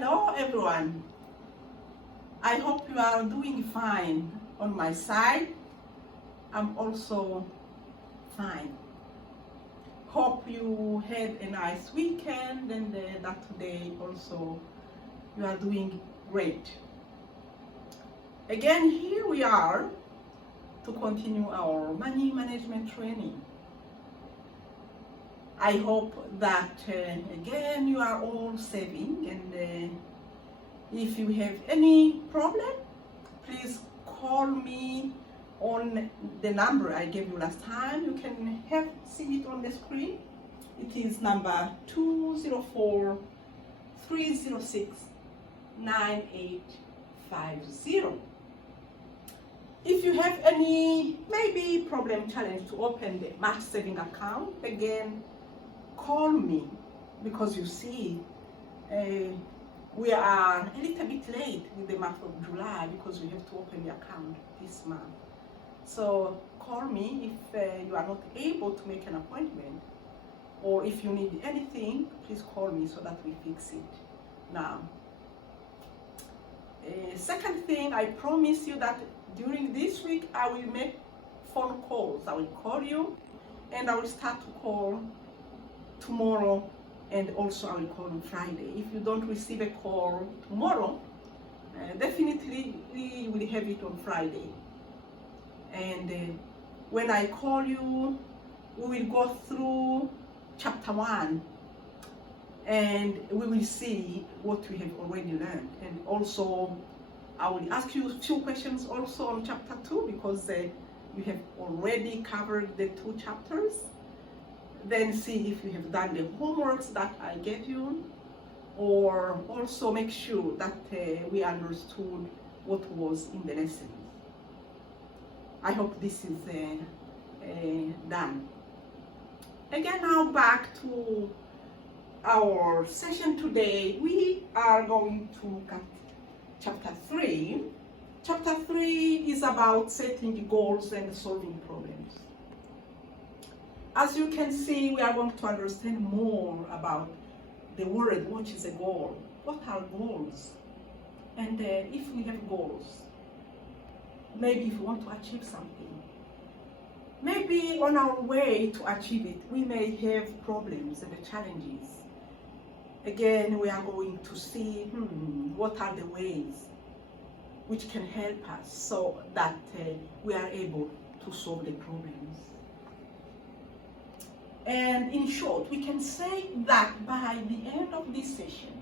Hello everyone. I hope you are doing fine. On my side, I'm also fine. Hope you had a nice weekend and that today also you are doing great. Again, here we are to continue our money management training. I hope that again you are all saving, and if you have any problem, please call me on the number I gave you last time. You can see it on the screen. It is number 204-306-9850. If you have any maybe problem, challenge to open the March saving account, again, call me, because you see we are a little bit late with the month of July because we have to open the account this month. So call me if you are not able to make an appointment, or if you need anything, please call me so that we fix it now. Second thing, I promise you that during this week I will make phone calls. I will call you, and I will start to call tomorrow, and also I will call on Friday. If you don't receive a call tomorrow, definitely we will have it on Friday. And when I call you, we will go through chapter 1, and we will see what we have already learned. And also I will ask you a few questions also on chapter 2, because we have already covered the 2 chapters. Then see if you have done the homeworks that I gave you, or also make sure that we understood what was in the lesson. I hope this is done. Again, now back to our session today. We are going to look at chapter 3. Chapter 3 is about setting goals and solving problems. As you can see, we are going to understand more about the word, what is a goal, what are goals, and if we have goals, maybe if we want to achieve something, maybe on our way to achieve it, we may have problems and challenges. Again, we are going to see what are the ways which can help us so that we are able to solve the problems. And in short, we can say that by the end of this session,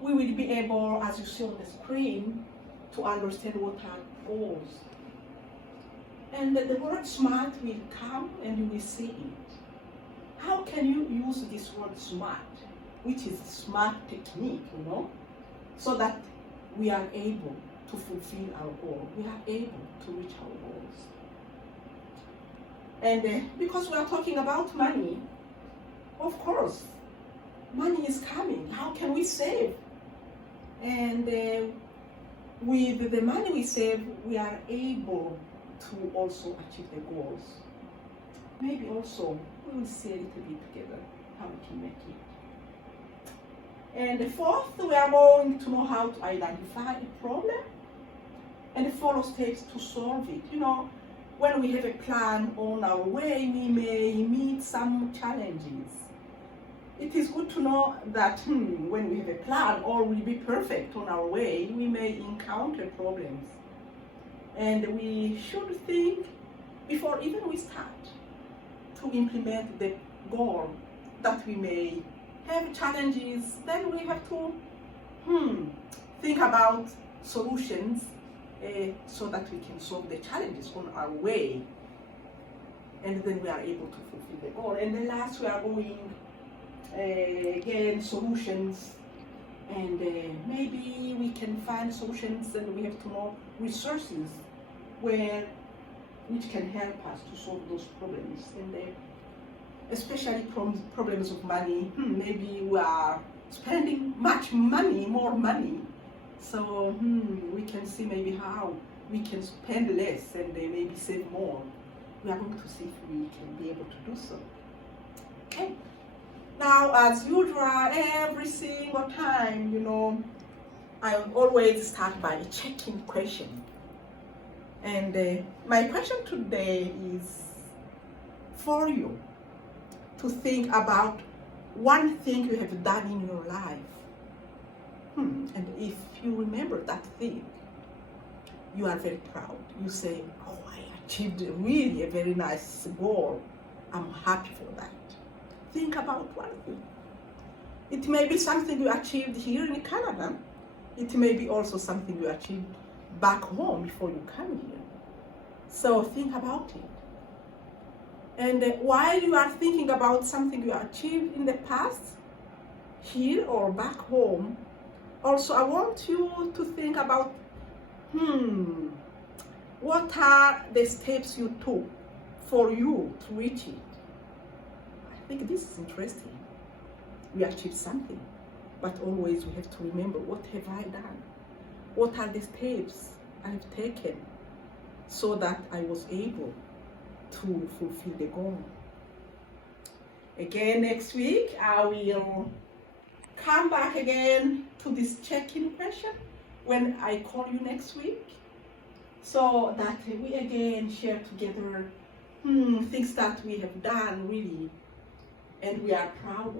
we will be able, as you see on the screen, to understand what are goals. And the word SMART will come and you will see it. How can you use this word SMART, which is SMART technique, so that we are able to fulfill our goal, we are able to reach our goals. And because we are talking about money, of course, money is coming. How can we save? And with the money we save, we are able to also achieve the goals. Maybe also we will see a little bit together how we can make it. And the fourth, we are going to know how to identify a problem and follow steps to solve it. When we have a plan on our way, we may meet some challenges. It is good to know that when we have a plan, all will be perfect on our way, we may encounter problems. And we should think before even we start to implement the goal that we may have challenges. Then we have to think about solutions so that we can solve the challenges on our way, and then we are able to fulfill the goal. And then last, we are going again solutions, and maybe we can find solutions, and we have to know resources which can help us to solve those problems. And especially problems of money, maybe we are spending more money. So we can see maybe how we can spend less and maybe save more. We are going to see if we can be able to do so. Okay. Now, as usual, every single time, I always start by checking question. And my question today is for you to think about one thing you have done in your life. And if you remember that thing, you are very proud. You say, oh, I achieved really a very nice goal. I'm happy for that. Think about one thing. It may be something you achieved here in Canada. It may be also something you achieved back home before you come here. So think about it. And while you are thinking about something you achieved in the past, here or back home, also I want you to think about, what are the steps you took for you to reach it? I think this is interesting. We achieved something, but always we have to remember, what have I done? What are the steps I have taken so that I was able to fulfill the goal? Again, next week, I will come back again to this check-in question when I call you next week, so that we again share together things that we have done really, and we are proud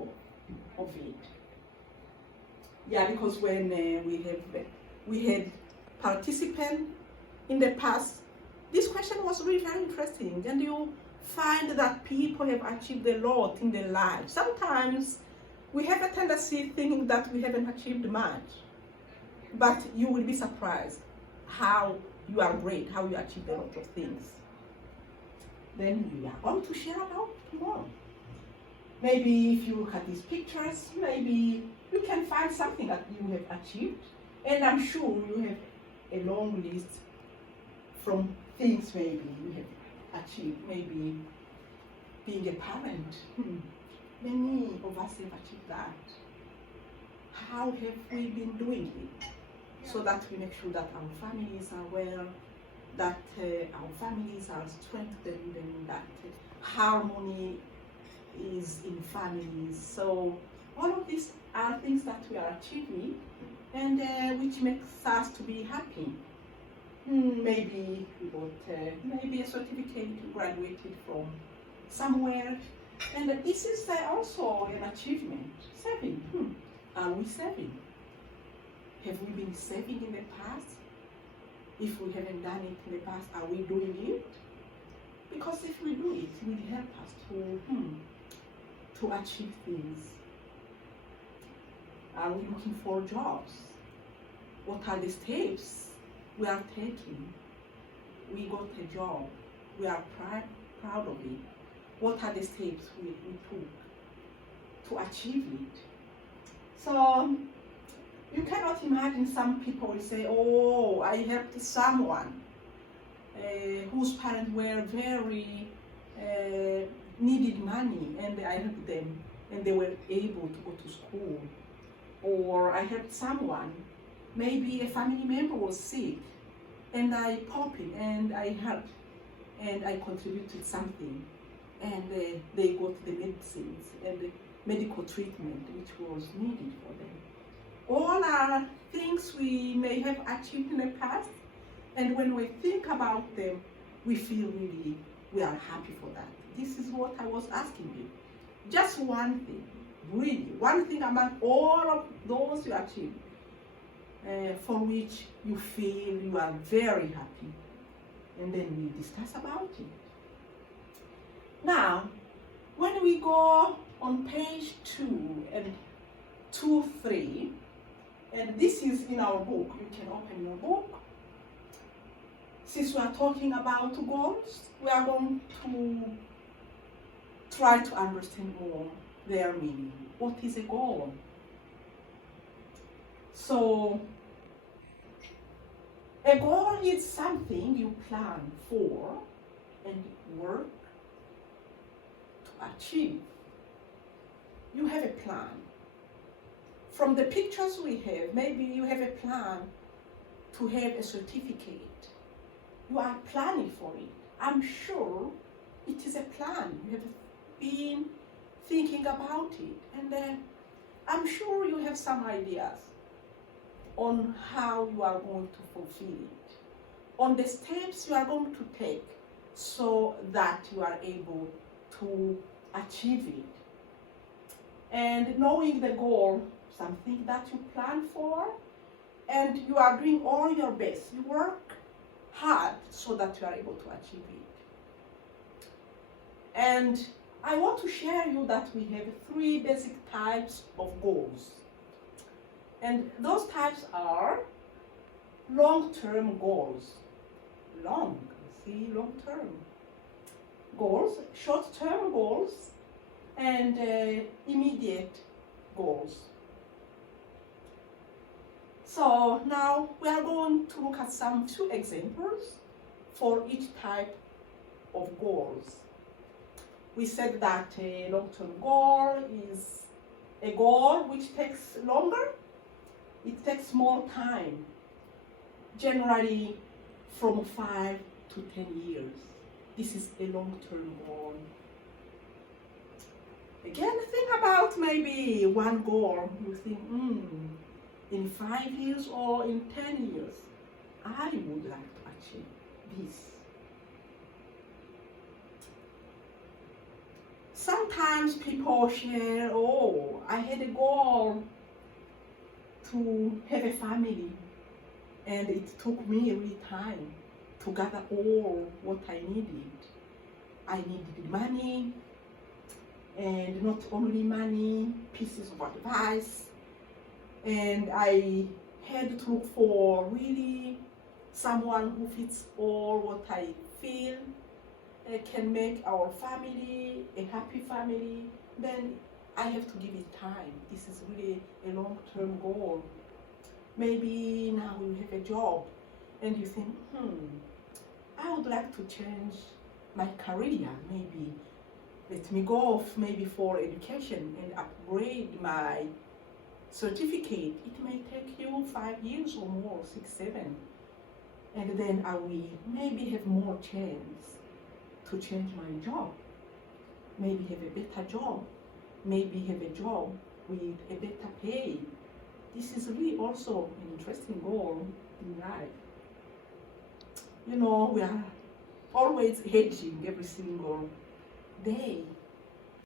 of it. Yeah, because when we had participants in the past, this question was really very interesting, and you find that people have achieved a lot in their lives. Sometimes we have a tendency thinking that we haven't achieved much, but you will be surprised how you are great, how you achieved a lot of things. Then we are going to share about more. Maybe if you look at these pictures, maybe you can find something that you have achieved, and I'm sure you have a long list from things maybe you have achieved. Maybe being a parent. Many of us have achieved that. How have we been doing it? So that we make sure that our families are well, that our families are strengthened, and that harmony is in families. So all of these are things that we are achieving, and which makes us to be happy. Maybe we got maybe a certificate, you graduated from somewhere, and this is also an achievement. Saving. Are we saving? Have we been saving in the past? If we haven't done it in the past, are we doing it? Because if we do it, it will help us to achieve things. Are we looking for jobs? What are the steps we are taking? We got a job. We are proud of it. What are the steps we took to achieve it? So you cannot imagine, some people will say, oh, I helped someone whose parents were very needed money, and I helped them and they were able to go to school. Or I helped someone, maybe a family member was sick, and I popped in and I helped and I contributed something, and they got the medicines and the medical treatment which was needed for them. All are things we may have achieved in the past, and when we think about them, we feel really we are happy for that. This is what I was asking you. Just one thing, really, one thing among all of those you achieved, for which you feel you are very happy, and then we discuss about it. Now, when we go on page 2 and 2-3, and this is in our book, you can open your book. Since we are talking about goals, we are going to try to understand more their meaning. What is a goal? So, a goal is something you plan for and work to achieve. You have a plan. From the pictures we have, maybe you have a plan to have a certificate. You are planning for it. I'm sure it is a plan. You have been thinking about it. And I'm sure you have some ideas on how you are going to fulfill it, on the steps you are going to take so that you are able to achieve it. And knowing the goal, something that you plan for, and you are doing all your best. You work hard so that you are able to achieve it. And I want to share you that we have 3 basic types of goals. And those types are long-term goals. Long-term goals, short-term goals, and immediate goals. So now we are going to look at some few examples for each type of goals. We said that a long-term goal is a goal which takes longer. It takes more time, generally from 5 to 10 years. This is a long-term goal. Again, think about maybe one goal. You think, in 5 years or in 10 years, I would like to achieve this. Sometimes people share, oh, I had a goal to have a family, and it took me really time to gather all what I needed. I needed money, and not only money, pieces of advice, and I had to look for really someone who fits all what I feel can make our family a happy family. Then I have to give it time. This is really a long-term goal. Maybe now you have a job and you think, I would like to change my career. Maybe let me go maybe for education and upgrade my certificate. It may take you 5 years or more, 6, 7. And then I will maybe have more chance to change my job. Maybe have a better job. Maybe have a job with a better pay. This is really also an interesting goal in life. You know, we are always hedging every single day